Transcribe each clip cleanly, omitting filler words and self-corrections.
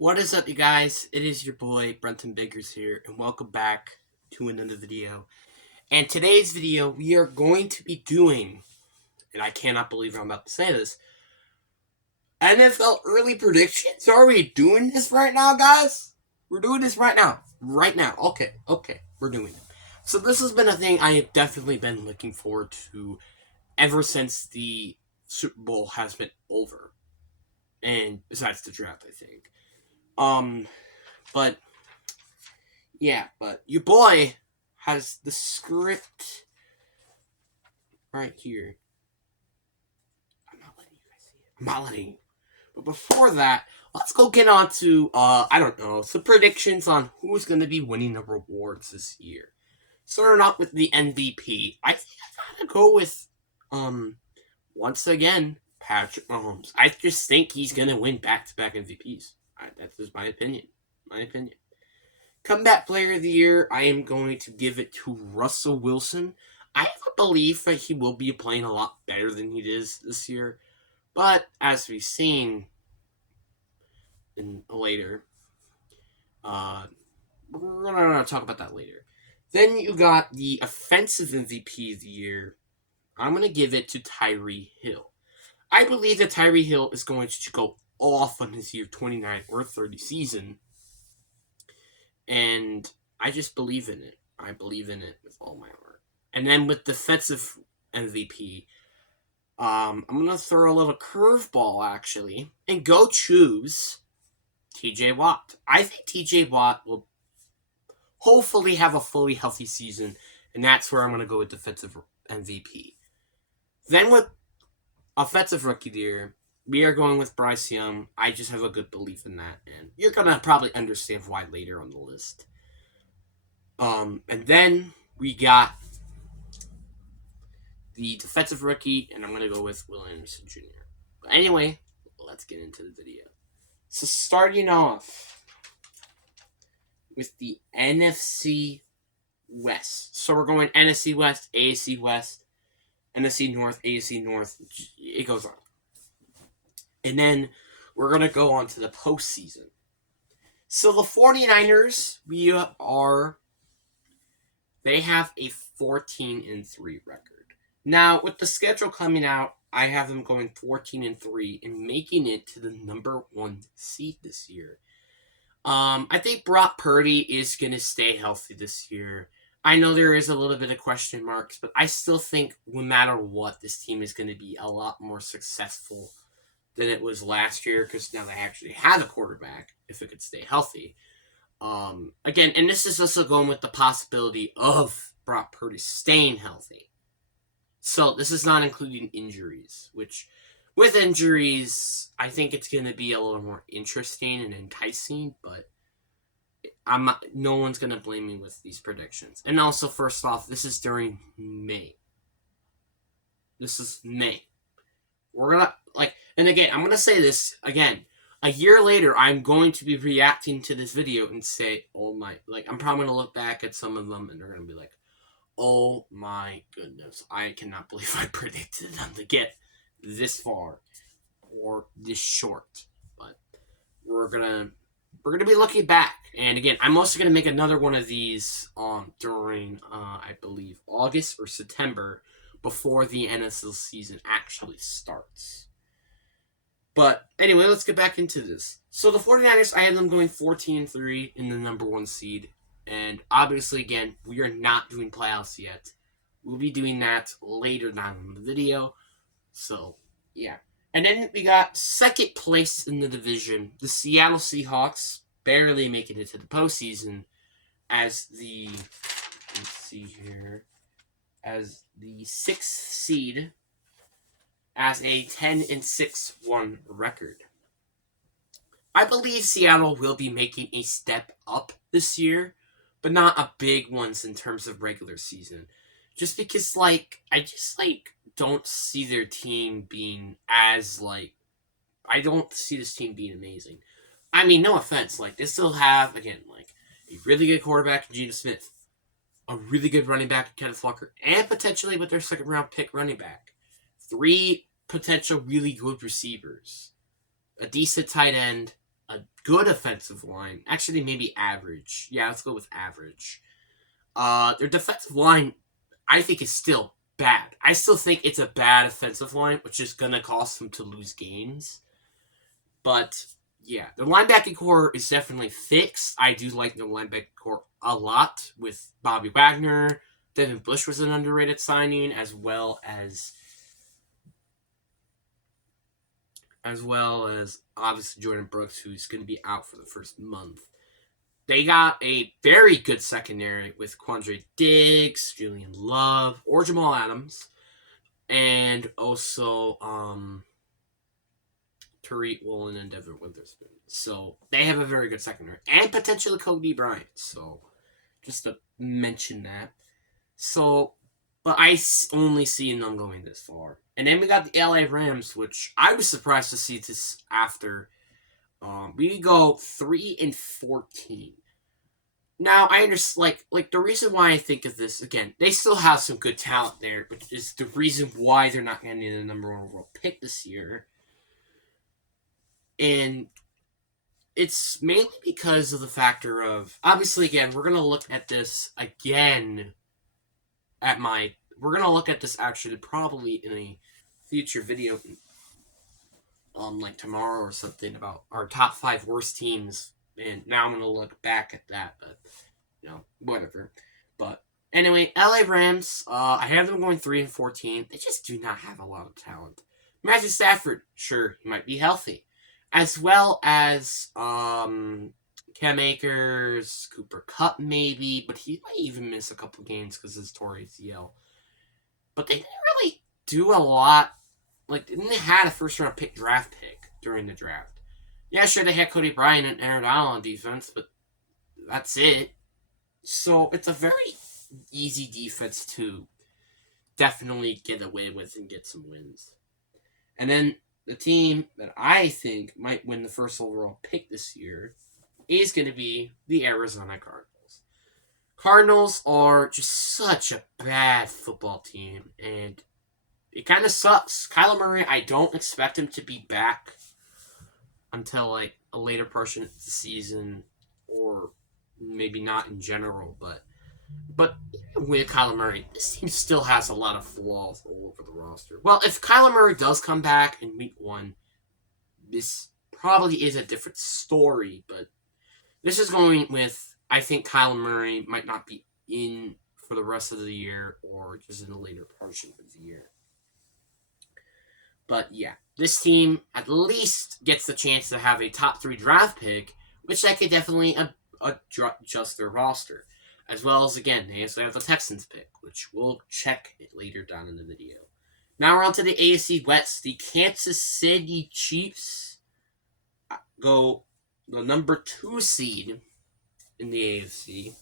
What is up, you guys? It is your boy, Brenton Biggers here, and welcome back to another video. And today's video, we are going to be doing, and I cannot believe I'm about to say this, NFL early predictions. Are we doing this right now, guys? We're doing this right now. Right now. Okay, we're doing it. So this has been a thing I have definitely been looking forward to ever since the Super Bowl has been over. And besides the draft, I think. But but your boy has the script right here. I'm not letting you guys see it. I'm not letting you. But before that, let's go get on to, I don't know, some predictions on who's going to be winning the rewards this year. Starting off with the MVP. I think I gotta go with, once again, Patrick Mahomes. I just think he's going to win back-to-back MVPs. That's just my opinion. Comeback Player of the Year, I am going to give it to Russell Wilson. I have a belief that he will be playing a lot better than he is this year. But as we've seen later, we're going to talk about that later. Then you got the Offensive MVP of the Year. I'm going to give it to Tyreek Hill. I believe that Tyreek Hill is going to go off on his year 29 or 30 season. And I just believe in it. I believe in it with all my heart. And then with Defensive MVP, I'm going to throw a little curveball, actually, and go choose TJ Watt. I think TJ Watt will hopefully have a fully healthy season, and that's where I'm going to go with Defensive MVP. Then with Offensive Rookie of the Year, we are going with Bryce Young. I just have a good belief in that, and you're going to probably understand why later on the list. And then we got the Defensive Rookie, and I'm going to go with Will Anderson Jr. But anyway, let's get into the video. So starting off with the NFC West. So we're going NFC West, AFC West, NFC North, AFC North. It goes on. And then we're going to go on to the postseason. So the 49ers, they have a 14-3 record. Now, with the schedule coming out, I have them going 14-3 and making it to the number 1 seed this year. I think Brock Purdy is going to stay healthy this year. I know there is a little bit of question marks, but I still think no matter what, this team is going to be a lot more successful than it was last year because now they actually have a quarterback if it could stay healthy. Again, and this is also going with the possibility of Brock Purdy staying healthy. So this is not including injuries, which with injuries, I think it's going to be a little more interesting and enticing, but no one's going to blame me with these predictions. And also, first off, this is during May. This is May. We're going to, and again, I'm going to say this again. A year later, I'm going to be reacting to this video and say, oh my, I'm probably going to look back at some of them and they're going to be like, oh my goodness, I cannot believe I predicted them to get this far or this short. But we're gonna be looking back. And again, I'm also gonna make another one of these during I believe August or September before the NFL season actually starts. But anyway, let's get back into this. So the 49ers, I had them going 14-3 in the number 1 seed. And obviously, again, we are not doing playoffs yet. We'll be doing that later down in the video. So, yeah. And then we got second place in the division. The Seattle Seahawks barely making it to the postseason as the 6th seed as a 10-6-1 record. I believe Seattle will be making a step up this year, but not a big ones in terms of regular season. Just because, I just, don't see their team being as, I don't see this team being amazing. I mean, no offense. They still have, again, a really good quarterback in Geno Smith, a really good running back in Kenneth Walker, and potentially with their second-round pick running back. 3 potential really good receivers, a decent tight end, a good offensive line. Actually, maybe average. Yeah, let's go with average. Their defensive line, I think, is still bad. I still think it's a bad offensive line, which is going to cost them to lose games. But, yeah, their linebacking core is definitely fixed. I do like their linebacking core a lot with Bobby Wagner. Devin Bush was an underrated signing, as well as obviously Jordan Brooks, who's going to be out for the first month. They got a very good secondary with Quandre Diggs, Julian Love, or Jamal Adams, and also Tariq Woolen and Devin Witherspoon. So they have a very good secondary, and potentially Cody Bryant. So just to mention that. So, but I only see them going this far. And then we got the LA Rams, which I was surprised to see this after. We go 3-14. Now I understand, like the reason why I think of this again. They still have some good talent there, which is the reason why they're not getting the number 1 overall pick this year. And it's mainly because of the factor of, obviously, again, we're gonna look at this again. We're gonna look at this actually probably in a future video, like tomorrow or something, about our top 5 worst teams. And now I'm gonna look back at that, but whatever. But anyway, LA Rams. I have them going 3-14. They just do not have a lot of talent. Matthew Stafford, sure, he might be healthy, as well as Cam Akers, Cooper Kupp maybe, but he might even miss a couple games because of his torn ACL. But they didn't really do a lot. Like, they didn't have a first-round draft pick during the draft. Yeah, sure, they had Cody Bryant and Aaron Donald on defense, but that's it. So it's a very easy defense to definitely get away with and get some wins. And then the team that I think might win the first overall pick this year is going to be the Arizona Cardinals. Cardinals are just such a bad football team, and it kind of sucks. Kyler Murray, I don't expect him to be back until like a later portion of the season, or maybe not in general, but with Kyler Murray, this team still has a lot of flaws all over the roster. Well, if Kyler Murray does come back in week 1, this probably is a different story, but this is going with, I think Kyler Murray might not be in for the rest of the year, or just in the later portion of the year. But yeah, this team at least gets the chance to have a top 3 draft pick, which that could definitely adjust their roster. As well as, again, they also have the Texans pick, which we'll check it later down in the video. Now we're on to the AFC West. The Kansas City Chiefs go the number 2 seed in the AFC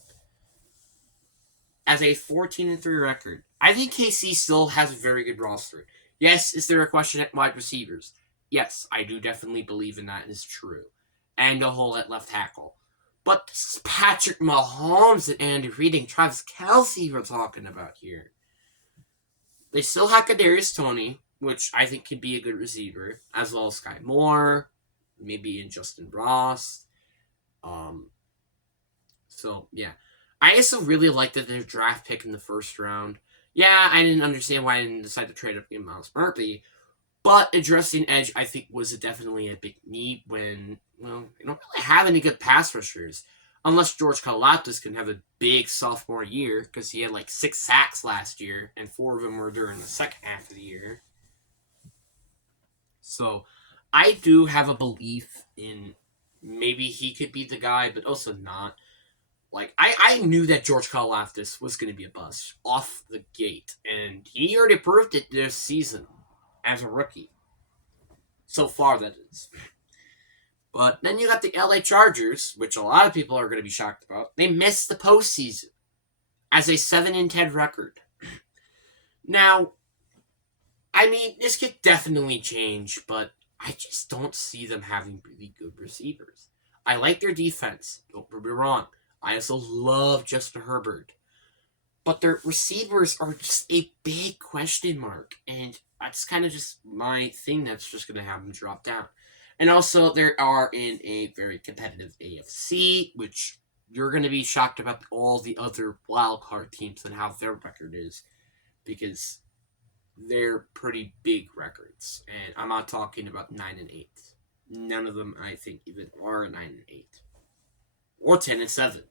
as a 14-3 record. I think KC still has a very good roster. Yes, is there a question at wide receivers? Yes, I do definitely believe in that is true. And a hole at left tackle. But this is Patrick Mahomes and Andy Reid and Travis Kelce we're talking about here. They still have Kadarius Toney, which I think could be a good receiver, as well as Sky Moore, maybe in Justin Ross. So, yeah. I also really liked their draft pick in the first round. Yeah, I didn't understand why I didn't decide to trade up in Miles Murphy, but addressing edge, I think, was definitely a big need when, well, you don't really have any good pass rushers. Unless George Karlaftis can have a big sophomore year, because he had like 6 sacks last year, and 4 of them were during the second half of the year. So, I do have a belief in maybe he could be the guy, but also not. Like, I knew that George Karlaftis was going to be a bust off the gate, and he already proved it this season as a rookie. So far, that is. But then you got the LA Chargers, which a lot of people are going to be shocked about. They missed the postseason as a 7-10 record. Now, I mean, this could definitely change, but I just don't see them having really good receivers. I like their defense. Don't get me wrong. I also love Justin Herbert. But their receivers are just a big question mark. And that's kind of just my thing that's just going to have them drop down. And also, they are in a very competitive AFC, which you're going to be shocked about all the other wild card teams and how their record is, because they're pretty big records. And I'm not talking about 9-8. None of them, I think, even are 9-8 or 10-7.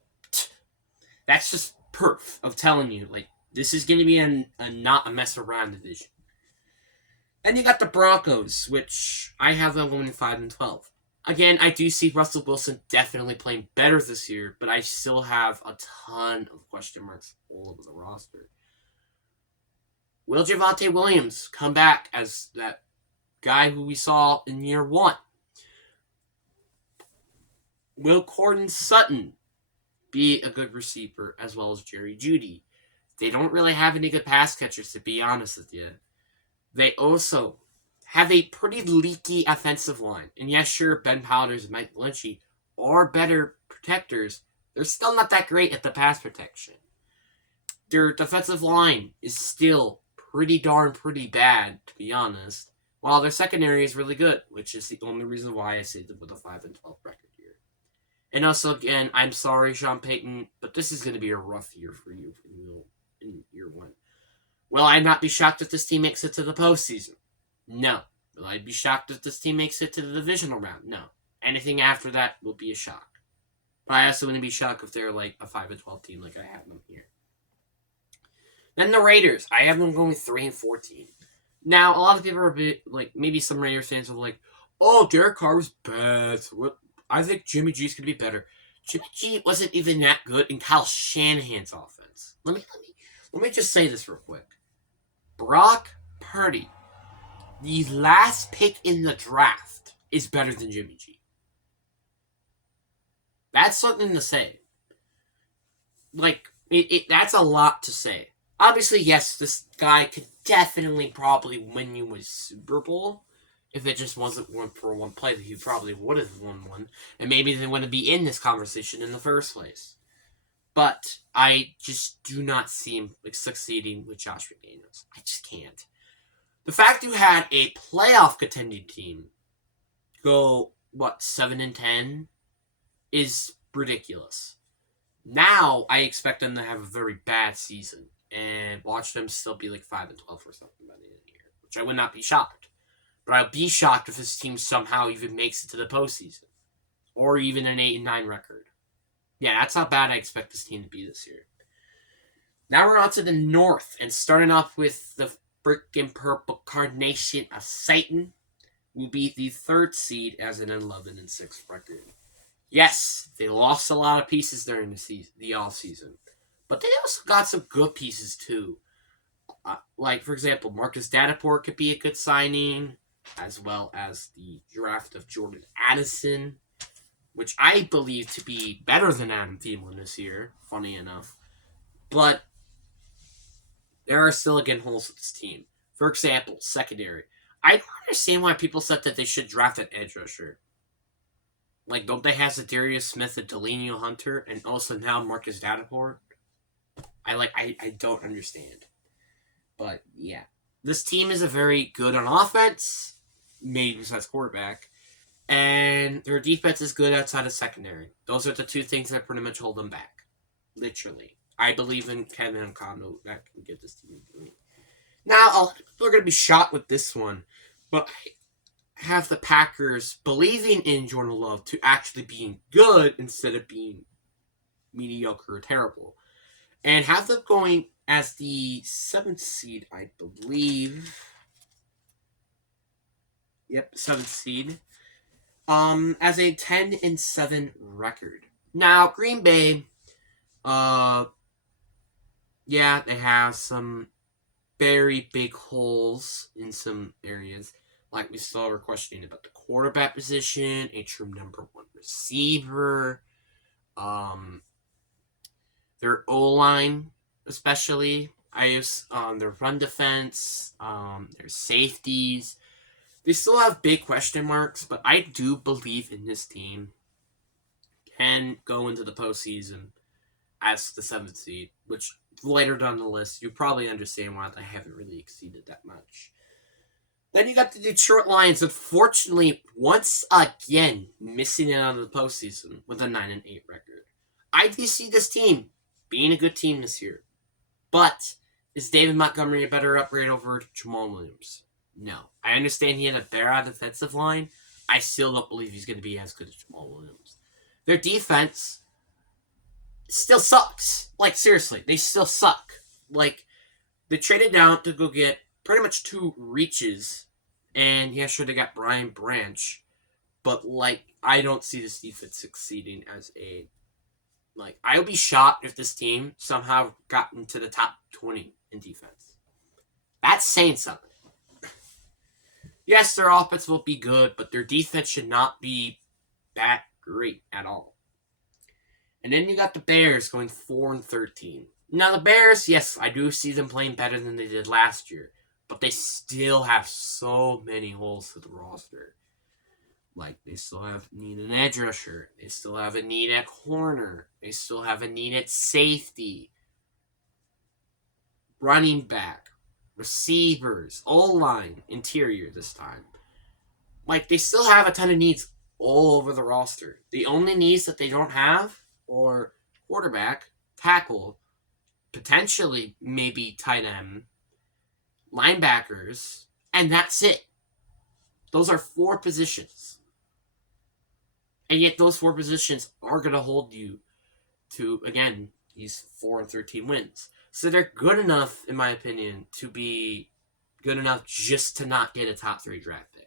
That's just proof of telling you, like, this is going to be a not a mess around division. And you got the Broncos, which I have them going 5-12. Again, I do see Russell Wilson definitely playing better this year, but I still have a ton of question marks all over the roster. Will Javonte Williams come back as that guy who we saw in year 1? Will Courtland Sutton be a good receiver as well as Jerry Jeudy? They don't really have any good pass catchers, to be honest with you. They also have a pretty leaky offensive line. And yes, sure, Ben Powders and Mike Lynchy are better protectors. They're still not that great at the pass protection. Their defensive line is still pretty bad, to be honest. While their secondary is really good, which is the only reason why I say them with a 5-12 record here. And also, again, I'm sorry, Sean Payton, but this is going to be a rough year for you in year 1. Will I not be shocked if this team makes it to the postseason? No. Will I be shocked if this team makes it to the divisional round? No. Anything after that will be a shock. But I also wouldn't be shocked if they're like a 5-12 team like I have them here. Then the Raiders. I have them going 3-14. Now, a lot of people are a bit, like, maybe some Raiders fans are like, oh, Derek Carr was bad. I think Jimmy G's going to be better. Jimmy G wasn't even that good in Kyle Shanahan's offense. Let me just say this real quick. Brock Purdy, the last pick in the draft, is better than Jimmy G. That's something to say. Like, that's a lot to say. Obviously, yes, this guy could definitely probably win you a Super Bowl. If it just wasn't one for one play, he probably would have won one. And maybe they wouldn't be in this conversation in the first place. But I just do not see him succeeding with Josh McDaniels. I just can't. The fact you had a playoff contending team go, 7-10 is ridiculous. Now I expect them to have a very bad season and watch them still be like 5-12 or something by the end of the year, which I would not be shocked. But I'll be shocked if this team somehow even makes it to the postseason or even an 8-9 record. Yeah, that's how bad I expect this team to be this year. Now we're on to the North, and starting off with the freaking Purple Carnation of Satan will be the 3rd seed as an 11-6 record. Yes, they lost a lot of pieces during the offseason, but they also got some good pieces too. Like, for example, Marcus Davenport could be a good signing, as well as the draft of Jordan Addison, which I believe to be better than Adam Thielen this year, funny enough. But there are still, again, holes with this team. For example, secondary. I don't understand why people said that they should draft an edge rusher. Like, don't they have Zadarius Smith and Delineal Hunter, and also now Marcus Davenport? I don't understand. But, yeah. This team is a very good on offense, maybe besides quarterback. And their defense is good outside of secondary. Those are the 2 things that pretty much hold them back. Literally. I believe in Kevin O'Connell that can get this team going. Now, a lot of people are going to be shocked with this one. But I have the Packers believing in Jordan Love to actually being good instead of being mediocre or terrible. And have them going as the 7th seed, I believe. Yep, 7th seed. As a 10-7 record. Now, Green Bay, yeah, they have some very big holes in some areas. Like we still were questioning about the quarterback position, a true number 1 receiver, their O-line, especially, their run defense, their safeties. They still have big question marks, but I do believe in this team can go into the postseason as the 7th seed, which later down the list, you probably understand why they haven't really exceeded that much. Then you got the Detroit Lions, unfortunately, once again, missing out of the postseason with a 9-8 record. I do see this team being a good team this year. But is David Montgomery a better upgrade over Jamal Williams? No. I understand he had a better defensive line. I still don't believe he's going to be as good as Jamal Williams. Their defense still sucks. Like, seriously, they still suck. Like, they traded down to go get pretty much 2 reaches. And yeah, sure, they got Brian Branch. But, like, I don't see this defense succeeding as a. Like, I would be shocked if this team somehow got into the top 20 in defense. That's saying something. Yes, their offense will be good, but their defense should not be that great at all. And then you got the Bears going 4-13. Now the Bears, yes, I do see them playing better than they did last year, but they still have so many holes to the roster. Like, they still have need an edge rusher. They still have a need at corner. They still have a need at safety. Running back. Receivers. O-line. Interior this time. Like, they still have a ton of needs all over the roster. The only needs that they don't have are quarterback, tackle, potentially maybe tight end, linebackers, and that's it. Those are 4 positions. And yet those 4 positions are going to hold you to, again, these 4-13 wins. So they're good enough, in my opinion, to be good enough just to not get a top 3 draft pick.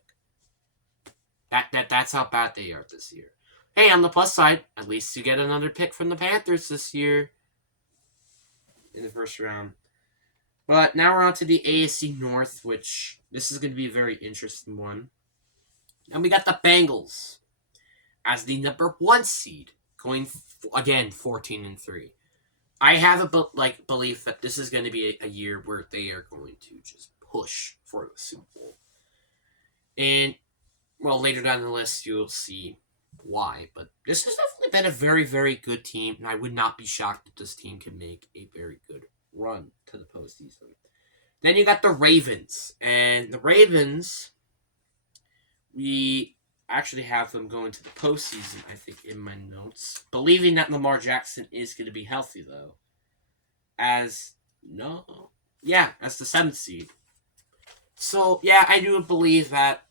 That's how bad they are this year. Hey, on the plus side, at least you get another pick from the Panthers this year in the first round. But now we're on to the AFC North, which this is going to be a very interesting one. And we got the Bengals as the number 1 seed, going again 14-3. I have a belief that this is going to be a year where they are going to just push for the Super Bowl. And well, later down the list you'll see why, but this has definitely been a very, very good team, and I would not be shocked if this team can make a very good run to the postseason. Then you got the Ravens, and the Ravens, we actually have them going to the postseason, I think, in my notes. Believing that Lamar Jackson is going to be healthy, though. As the 7th seed. So, yeah, I do believe that,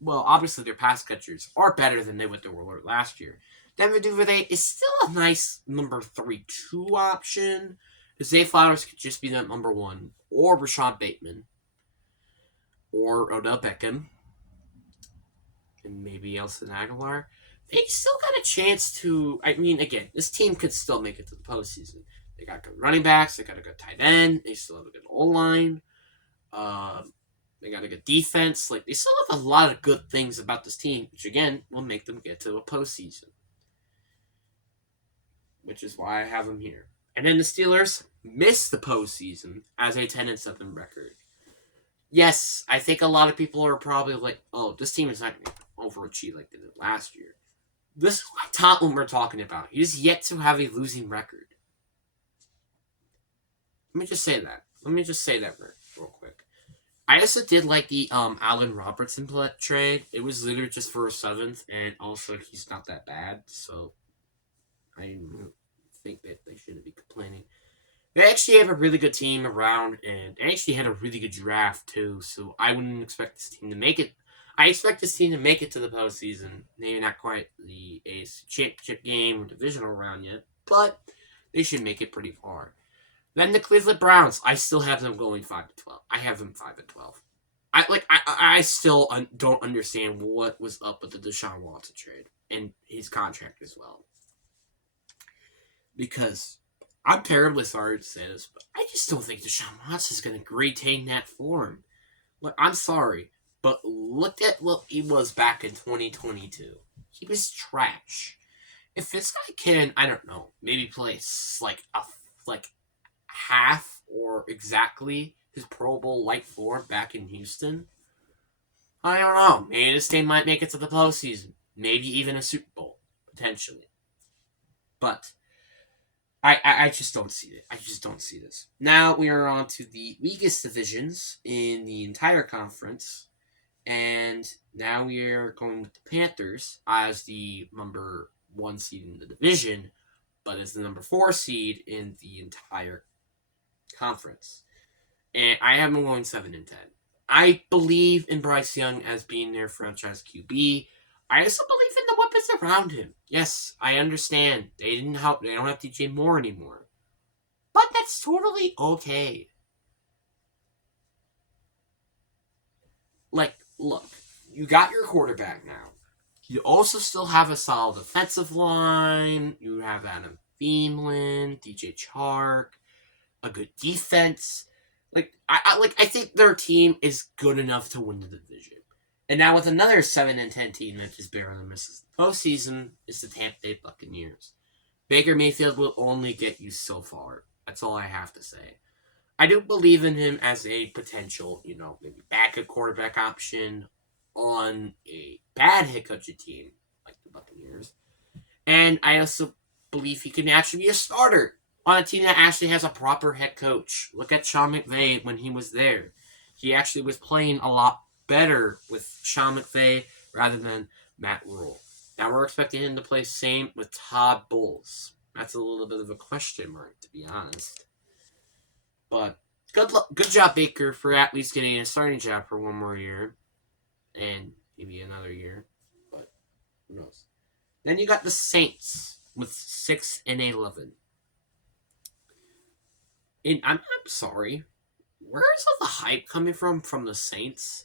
well, obviously their pass catchers are better than what they were last year. Devin Duvernay is still a nice number 3-2 option. Zay Flowers could just be that number 1. Or Rashad Bateman. Or Odell Beckham. And maybe Nelson Aguilar. They still got a chance to. I mean, again, this team could still make it to the postseason. They got good running backs. They got a good tight end. They still have a good O-line. They got a good defense. Like, they still have a lot of good things about this team, which again will make them get to a postseason. Which is why I have them here. And then the Steelers missed the postseason as a 10-7 record. Yes, I think a lot of people are probably like, "Oh, this team is not going to overachieve like they did last year." This is what Tomlin we're talking about. He's yet to have a losing record. Let me just say that real quick. I also did like the Allen Robertson trade. It was literally just for a 7th, and also he's not that bad, so I think that they shouldn't be complaining. They actually have a really good team around, and they actually had a really good draft, too, so I wouldn't expect this team to make it. I expect this team to make it to the postseason. Maybe not quite the AFC Championship game or divisional round yet, but they should make it pretty far. Then the Cleveland Browns, I still have them going 5-12. I have them 5-12. I still don't understand what was up with the Deshaun Watson trade and his contract as well. Because I'm terribly sorry to say this, but I just don't think Deshaun Watson is going to retain that form. Like, I'm sorry, but look at what he was back in 2022. He was trash. If this guy can, I don't know, maybe play like half or exactly his Pro Bowl like form back in Houston, I don't know. Maybe this team might make it to the postseason. Maybe even a Super Bowl, potentially. But I just don't see it. I just don't see this. Now we are on to the weakest divisions in the entire conference. And now we're going with the Panthers as the number 1 seed in the division, but as the number 4 seed in the entire conference. And I have them going 7-10. I believe in Bryce Young as being their franchise QB. I also believe in the weapons around him. Yes, I understand. They didn't help. They don't have DJ Moore anymore. But that's totally okay. Like, look, you got your quarterback now. You also still have a solid offensive line. You have Adam Thielen, DJ Chark, a good defense. I think their team is good enough to win the division. And now with another 7-10 team that just barely misses the postseason is the Tampa Bay Buccaneers. Baker Mayfield will only get you so far. That's all I have to say. I do believe in him as a potential, maybe backup quarterback option on a bad head coaching team like the Buccaneers. And I also believe he can actually be a starter on a team that actually has a proper head coach. Look at Sean McVay when he was there. He actually was playing a lot better with Sean McVay rather than Matt Rhule. Now we're expecting him to play same with Todd Bowles. That's a little bit of a question mark, to be honest. But good job, Baker, for at least getting a starting job for one more year. And maybe another year. But who knows? Then you got the Saints with 6-11. And I'm sorry. Where is all the hype coming from the Saints?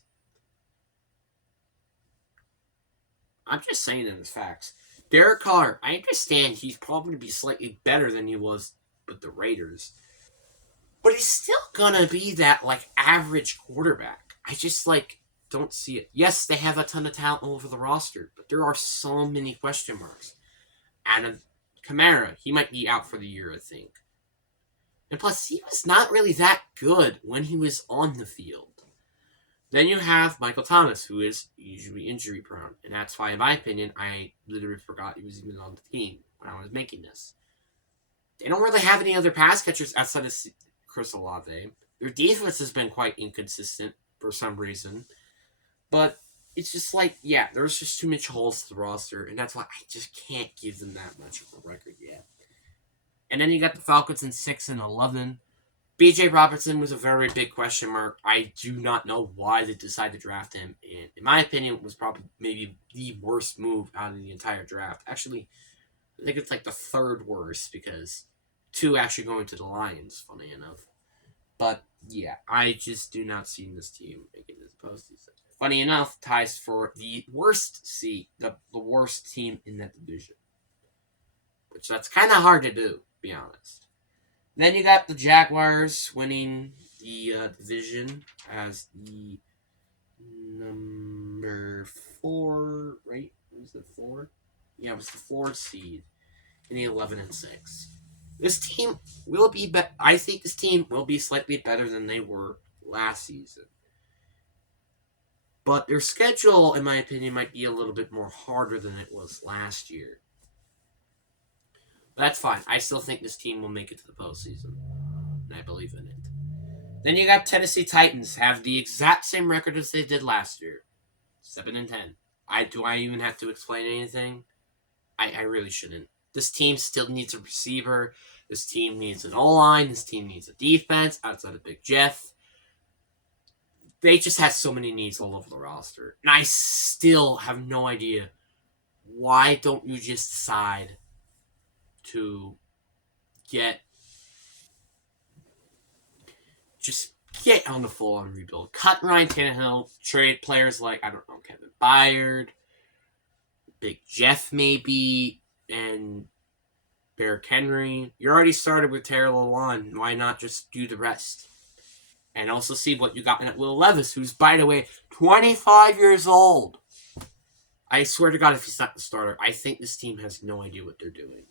I'm just saying it as facts. Derek Carr, I understand he's probably going to be slightly better than he was with the Raiders. But he's still going to be that, average quarterback. I just, don't see it. Yes, they have a ton of talent all over the roster, but there are so many question marks. Adam Kamara, he might be out for the year, I think. And plus, he was not really that good when he was on the field. Then you have Michael Thomas, who is usually injury prone. And that's why, in my opinion, I literally forgot he was even on the team when I was making this. They don't really have any other pass catchers outside of Chris Olave. Their defense has been quite inconsistent for some reason. But it's just there's just too much holes to the roster. And that's why I just can't give them that much of a record yet. And then you got the Falcons in 6-11. B.J. Robertson was a very big question mark. I do not know why they decided to draft him. And in my opinion, it was probably maybe the worst move out of the entire draft. Actually, I think it's the third worst because 2 actually going to the Lions, funny enough. But yeah, I just do not see this team making this postseason. Funny enough, ties for the worst seed, the worst team in that division. Which that's kind of hard to do, to be honest. Then you got the Jaguars winning the division as the number 4, right? Was it 4? Yeah, it was the 4th seed in the 11-6. This team will be, I think this team will be slightly better than they were last season. But their schedule, in my opinion, might be a little bit more harder than it was last year. But that's fine. I still think this team will make it to the postseason. And I believe in it. Then you got Tennessee Titans, have the exact same record as they did last year. 7-10. Do I even have to explain anything? I really shouldn't. This team still needs a receiver. This team needs an O-line. This team needs a defense outside of Big Jeff. They just have so many needs all over the roster. And I still have no idea. Why don't you just decide to get on the full-on rebuild? Cut Ryan Tannehill, trade players like, I don't know, Kevin Byard, Big Jeff maybe, and Derrick Henry. You already started with Taylor Lewan. Why not just do the rest? And also see what you got in at Will Levis, who's, by the way, 25 years old. I swear to God, if he's not the starter, I think this team has no idea what they're doing.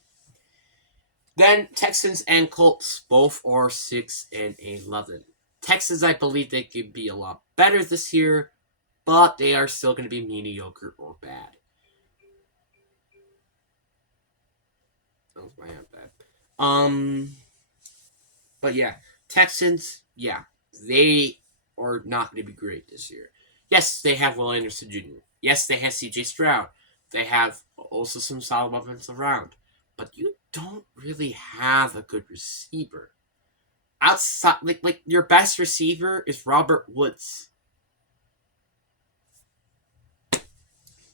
Then Texans and Colts both are 6-11. Texans, I believe they could be a lot better this year, but they are still going to be mediocre or bad. Oh, I have that. But yeah, Texans, yeah, they are not going to be great this year. Yes, they have Will Anderson Jr. Yes, they have C.J. Stroud. They have also some solid weapons around. But you don't really have a good receiver. Outside, like your best receiver is Robert Woods.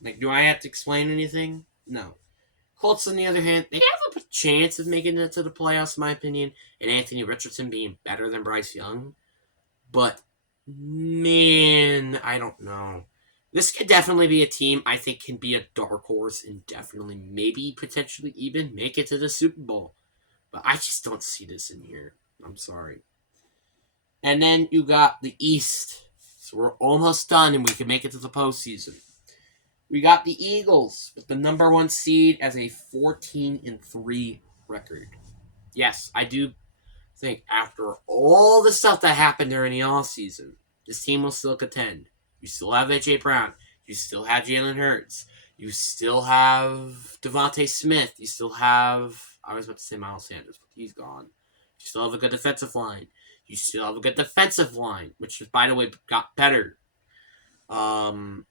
Like, do I have to explain anything? No. Colts, on the other hand, they have a chance of making it to the playoffs, in my opinion, and Anthony Richardson being better than Bryce Young. But, man, I don't know. This could definitely be a team I think can be a dark horse and definitely, maybe, potentially even make it to the Super Bowl. But I just don't see this in here. I'm sorry. And then you got the East. So we're almost done and we can make it to the postseason. We got the Eagles with the number 1 seed as a 14-3 record. Yes, I do think after all the stuff that happened during the offseason, this team will still contend. You still have A.J. Brown. You still have Jalen Hurts. You still have Devontae Smith. You still have, I was about to say Miles Sanders, but he's gone. You still have a good defensive line. You still have a good defensive line, which, by the way, got better. You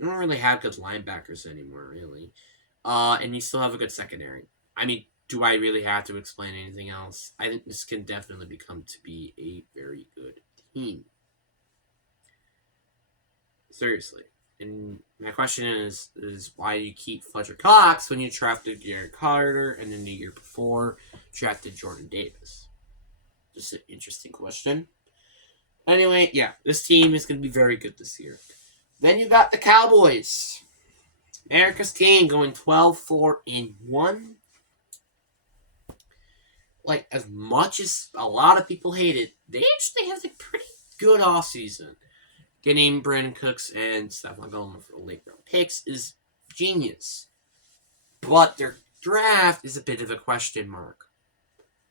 don't really have good linebackers anymore, really. And you still have a good secondary. I mean, do I really have to explain anything else? I think this can definitely become to be a very good team. Seriously. And my question is why do you keep Fletcher Cox when you drafted Garrett Carter and then the year before drafted Jordan Davis? Just an interesting question. Anyway, yeah, this team is going to be very good this year. Then you got the Cowboys. America's team going 12-4-1. Like, as much as a lot of people hate it, they actually have a pretty good offseason. Getting Brandon Cooks and Stephon Gilmore for the late round picks is genius. But their draft is a bit of a question mark.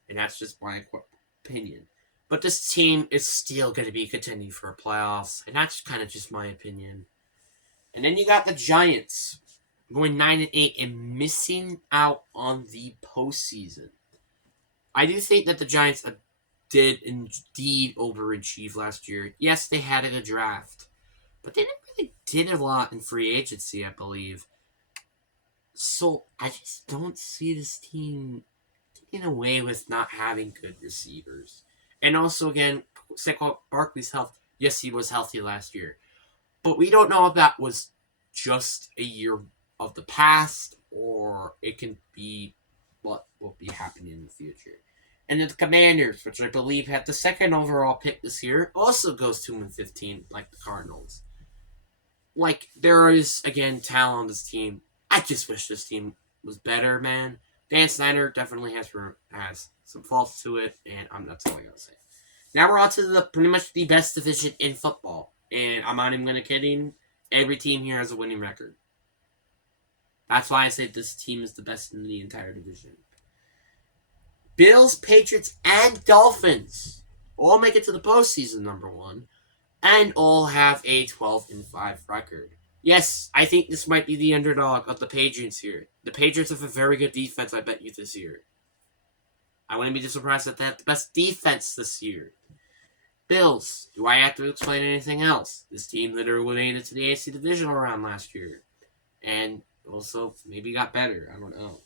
And that's just my opinion. But this team is still going to be contending for playoffs. And that's kind of just my opinion. And then you got the Giants going 9-8 and missing out on the postseason. I do think that the Giants did indeed overachieve last year. Yes, they had a good draft, but they didn't really did a lot in free agency, I believe. So I just don't see this team getting away with not having good receivers. And also, again, Saquon Barkley's health. Yes, he was healthy last year, but we don't know if that was just a year of the past or it can be what will be happening in the future. And then the Commanders, which I believe had the 2nd overall pick this year, also goes 2-15, like the Cardinals. Like, there is, again, talent on this team. I just wish this team was better, man. Dan Snyder definitely has some faults to it, and that's all I gotta say. Now we're on to pretty much the best division in football. And I'm not even gonna kidding. Every team here has a winning record. That's why I say this team is the best in the entire division. Bills, Patriots, and Dolphins all make it to the postseason, number 1, and all have a 12-5 record. Yes, I think this might be the underdog of the Patriots here. The Patriots have a very good defense, I bet you, this year. I wouldn't be surprised if they have the best defense this year. Bills, do I have to explain anything else? This team literally made it to the AFC divisional round last year. And also, maybe got better. I don't know.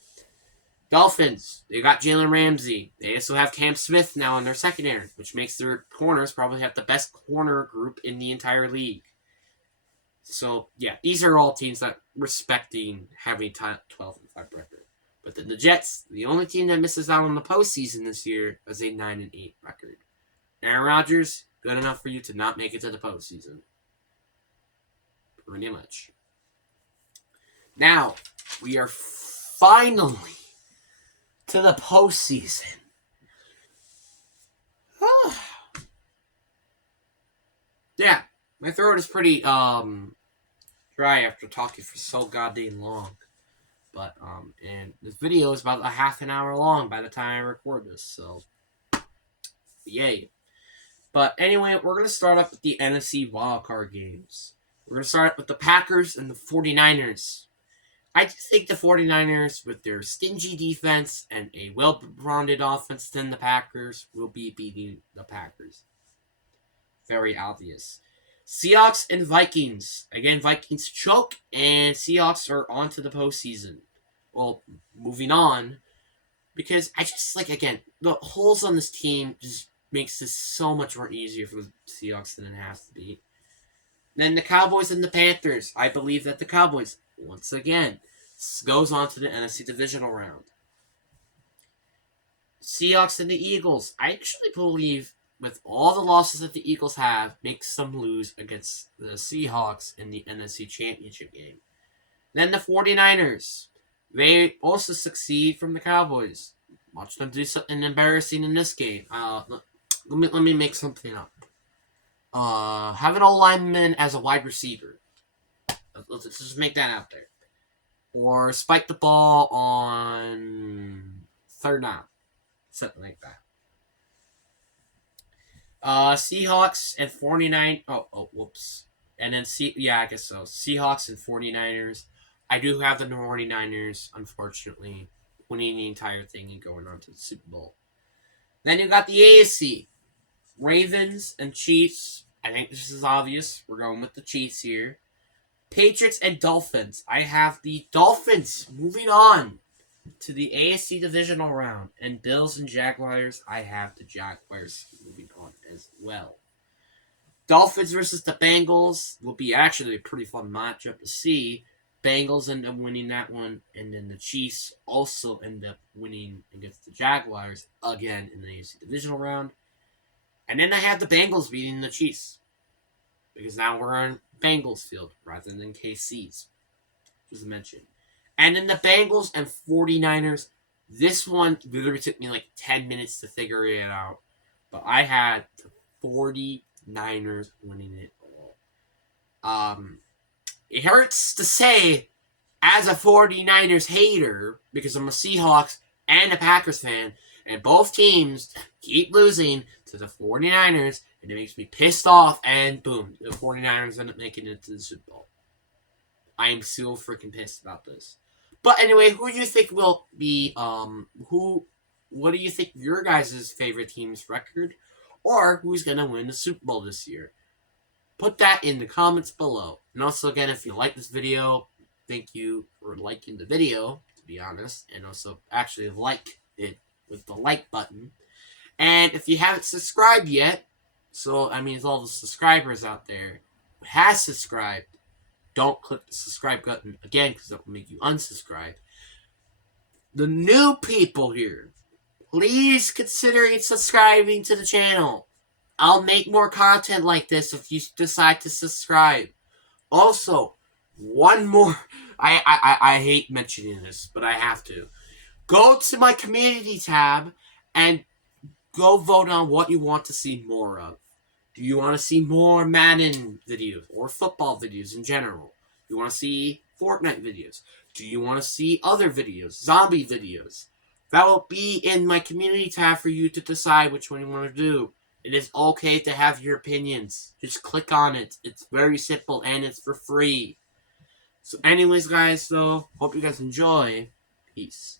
Dolphins, they got Jalen Ramsey. They also have Cam Smith now in their secondary, which makes their corners probably have the best corner group in the entire league. So, yeah, these are all teams that respecting having 12-5 record. But then the Jets, the only team that misses out on the postseason this year, is a 9-8 record. Aaron Rodgers, good enough for you to not make it to the postseason. Pretty much. Now, we are finally to the postseason. Yeah, my throat is pretty dry after talking for so goddamn long. But and this video is about a half an hour long by the time I record this, so yay. But anyway, we're gonna start off with the NFC wildcard games. We're gonna start with the Packers and the 49ers. I do think the 49ers, with their stingy defense and a well-rounded offense than the Packers, will be beating the Packers. very obvious. Seahawks and Vikings. Again, Vikings choke, and Seahawks are on to the postseason. Well, moving on, because I just, again, the holes on this team just makes this so much more easier for the Seahawks than it has to be. Then the Cowboys and the Panthers. I believe that the Cowboys, once again, goes on to the NFC divisional round. Seahawks and the Eagles. I actually believe, with all the losses that the Eagles have, makes them lose against the Seahawks in the NFC Championship game. Then the 49ers. They also succeed from the Cowboys. Watch them do something embarrassing in this game. Let me make something up. Have an O-lineman as a wide receiver. Let's just make that out there. Or spike the ball on third down. Something like that. Seahawks and 49. Whoops. And then I guess so. Seahawks and 49ers. I do have the 49ers, unfortunately, winning the entire thing and going on to the Super Bowl. Then you got the AFC. Ravens and Chiefs. I think this is obvious. We're going with the Chiefs here. Patriots and Dolphins. I have the Dolphins moving on to the AFC divisional round. And Bills and Jaguars. I have the Jaguars moving on as well. Dolphins versus the Bengals will be actually a pretty fun matchup to see. Bengals end up winning that one, and then the Chiefs also end up winning against the Jaguars again in the AFC divisional round. And then I have the Bengals beating the Chiefs, because now we're on Bengals field rather than KC's, just mentioned. And then the Bengals and 49ers. This one literally took me 10 minutes to figure it out, but I had the 49ers winning it all. It hurts to say, as a 49ers hater, because I'm a Seahawks and a Packers fan, and both teams keep losing to the 49ers, and it makes me pissed off, and boom, the 49ers end up making it to the Super Bowl. I am so freaking pissed about this. But anyway, who do you think will be, what do you think your guys' favorite team's record, or who's going to win the Super Bowl this year? Put that in the comments below. And also, again, if you like this video, thank you for liking the video, to be honest. And also, actually like it with the like button. And if you haven't subscribed yet, it's all the subscribers out there who has subscribed, don't click the subscribe button again, because that will make you unsubscribe. The new people here, please consider subscribing to the channel. I'll make more content like this if you decide to subscribe. Also, one more. I hate mentioning this, but I have to. Go to my community tab and go vote on what you want to see more of. Do you want to see more Madden videos or football videos in general? Do you want to see Fortnite videos? Do you want to see other videos, zombie videos? That will be in my community tab for you to decide which one you want to do. It is okay to have your opinions. Just click on it. It's very simple and it's for free. So anyways, guys, hope you guys enjoy. Peace.